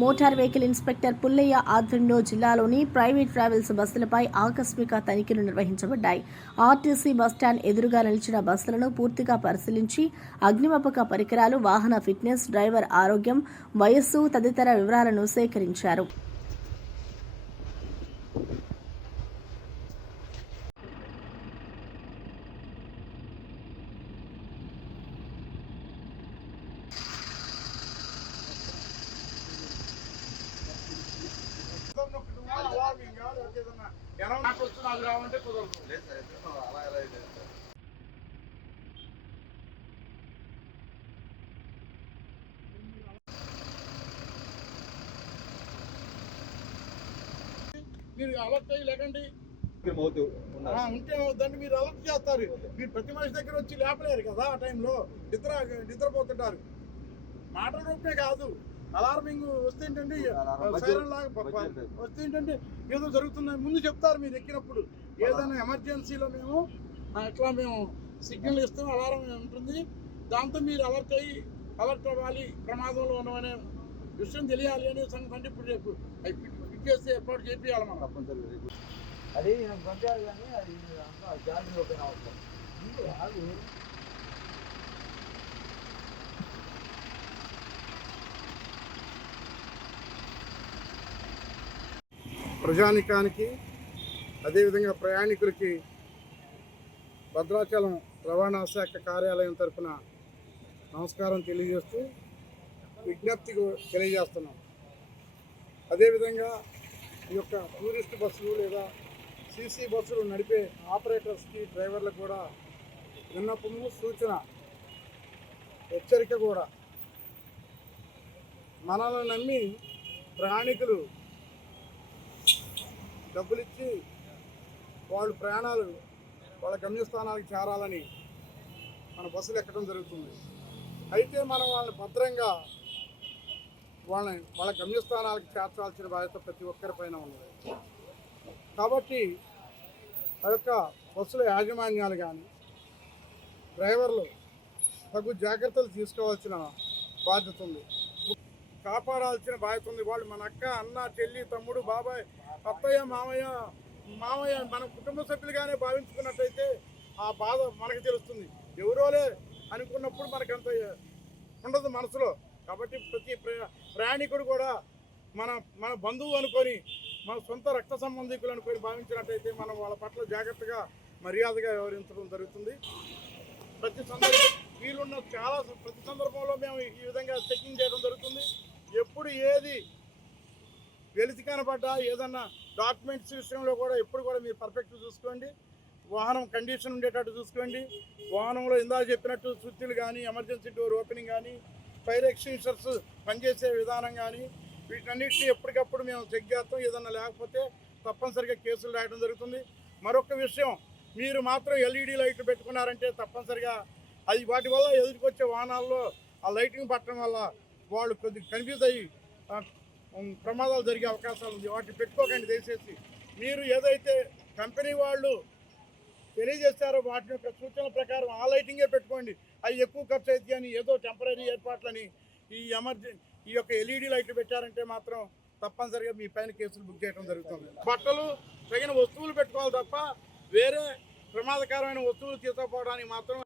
Motor vehicle inspector Pullaiah ఆధ్వర్యంలో జిల్లాలోని private travels బస్సులపై ఆకస్మిక తనిఖీలు నిర్వహించబడ్డాయి. ఆర్టీసీ బస్టాండ్ ఎదురుగా నిలిచిన బస్సులను పూర్తిగా పరిశీలించి అగ్నిమాపక పరికరాలు, వాహన ఫిట్నెస్, డ్రైవర్ ఆరోగ్యం, వయస్సు తదితర వివరాలను సేకరించారు. మీరు అలర్ట్ అయ్యి లేకండి ఉంటే అవుతుందండి. మీరు అలర్ట్ చేస్తారు. మీరు ప్రతి మనిషి దగ్గర వచ్చి లేపలేరు కదా. ఆ టైంలో నిద్రపోతుంటారు. మాటల రూపమే కాదు, అలార్మింగ్ వస్తేంటండి, సైరన్ లాగా వస్తేంటంటే ఏదో జరుగుతుందని ముందు చెప్తారు. మీరు ఎక్కినప్పుడు ఏదైనా ఎమర్జెన్సీలో మేము సిగ్నల్ ఇస్తాం, అలారం ఉంటుంది. దాంతో మీరు అలర్ట్ అవ్వాలి, ప్రమాదంలో ఉన్నామనే విషయం తెలియాలి అనే సంగతి ఇప్పుడు రేపు చేస్తే ఏర్పాటు చేయాలి. మనం తప్పనిసరిగా అది పంపారు, కానీ అది అంతా జాగ్రత్త ఓపెన్ అవుతుంది. ప్రజానికానికి అదేవిధంగా ప్రయాణికులకి భద్రాచలం రవాణా శాఖ కార్యాలయం తరఫున నమస్కారం తెలియజేస్తూ విజ్ఞప్తి తెలియజేస్తున్నాం. అదేవిధంగా ఈ యొక్క టూరిస్ట్ బస్సులు లేదా సీసీ బస్సులు నడిపే ఆపరేటర్స్కి, డ్రైవర్లకు కూడా విన్నపము, సూచన, హెచ్చరిక కూడా. మనల్ని నమ్మి ప్రయాణికులు డబ్బులిచ్చి వాళ్ళ గమ్యస్థానాలకు చేరాలని మన బస్సులు ఎక్కడం జరుగుతుంది. అయితే మనం వాళ్ళని భద్రంగా వాళ్ళ గమ్యస్థానాలకు చేర్చాల్సిన బాధ్యత ప్రతి ఒక్కరిపైన ఉన్నది. కాబట్టి ఆ యొక్క బస్సుల యాజమాన్యాలు కానీ డ్రైవర్లు తగు జాగ్రత్తలు తీసుకోవాల్సిన బాధ్యత ఉంది, కాపాడాల్సిన బాధ్యత ఉంది. వాళ్ళు మన అక్క, అన్న, చెల్లి, తమ్ముడు, బాబాయ్, అత్తయ్య, మామయ్య మన కుటుంబ సభ్యులుగానే భావించుకున్నట్టయితే ఆ బాధ మనకు తెలుస్తుంది. ఎవరోలే అనుకున్నప్పుడు మనకంత ఉండదు మనసులో. కాబట్టి ప్రతి ప్రయాణికుడు కూడా మన బంధువు అనుకొని, మన సొంత రక్త సంబంధికులు అనుకొని భావించినట్టయితే మనం వాళ్ళ పట్ల జాగ్రత్తగా, మర్యాదగా వ్యవహరించడం జరుగుతుంది. ప్రతి సందర్భంలో మేము ఈ విధంగా చెకింగ్ చేయడం జరుగుతుంది. ఎప్పుడు ఏది వెలిసి కనబడ్డా, ఏదన్నా డాక్యుమెంట్స్ విషయంలో కూడా ఎప్పుడు కూడా మీరు పర్ఫెక్ట్ చూసుకోండి. వాహనం కండిషన్ ఉండేటట్టు చూసుకోండి. వాహనంలో ఇందాక చెప్పినట్టు స్విచ్లు కానీ, ఎమర్జెన్సీ డోర్ ఓపెనింగ్ కానీ, ఫైర్ ఎక్స్టింగ్విషర్స్ పనిచేసే విధానం కానీ, వీటన్నిటిని ఎప్పటికప్పుడు మేము చెక్ చేస్తాం. ఏదన్నా లేకపోతే తప్పనిసరిగా కేసులు రాయడం జరుగుతుంది. మరొక విషయం, మీరు మాత్రం ఎల్ఈడి లైట్లు పెట్టుకున్నారంటే తప్పనిసరిగా అది వాటి వల్ల ఎదురుకొచ్చే వాహనాల్లో ఆ లైటింగ్ పట్టడం వల్ల వాళ్ళు కొద్దిగా కన్ఫ్యూజ్ అయ్యి ప్రమాదాలు జరిగే అవకాశాలు ఉంది. వాటిని పెట్టుకోకండి దయచేసి. మీరు ఏదైతే కంపెనీ వాళ్ళు తెలియజేస్తారో వాటి యొక్క సూచనల ప్రకారం ఆ లైటింగే పెట్టుకోండి. అవి ఎక్కువ ఖర్చు అవుతాయి అని ఏదో టెంపరీ ఏర్పాట్లని ఈ యొక్క ఎల్ఈడి లైట్లు పెట్టారంటే మాత్రం తప్పనిసరిగా మీ పైన కేసులు బుక్ చేయడం జరుగుతుంది. బట్టలు, తగిన వస్తువులు పెట్టుకోవాలి తప్ప వేరే ప్రమాదకరమైన వస్తువులు తీసుకుపోవడానికి మాత్రం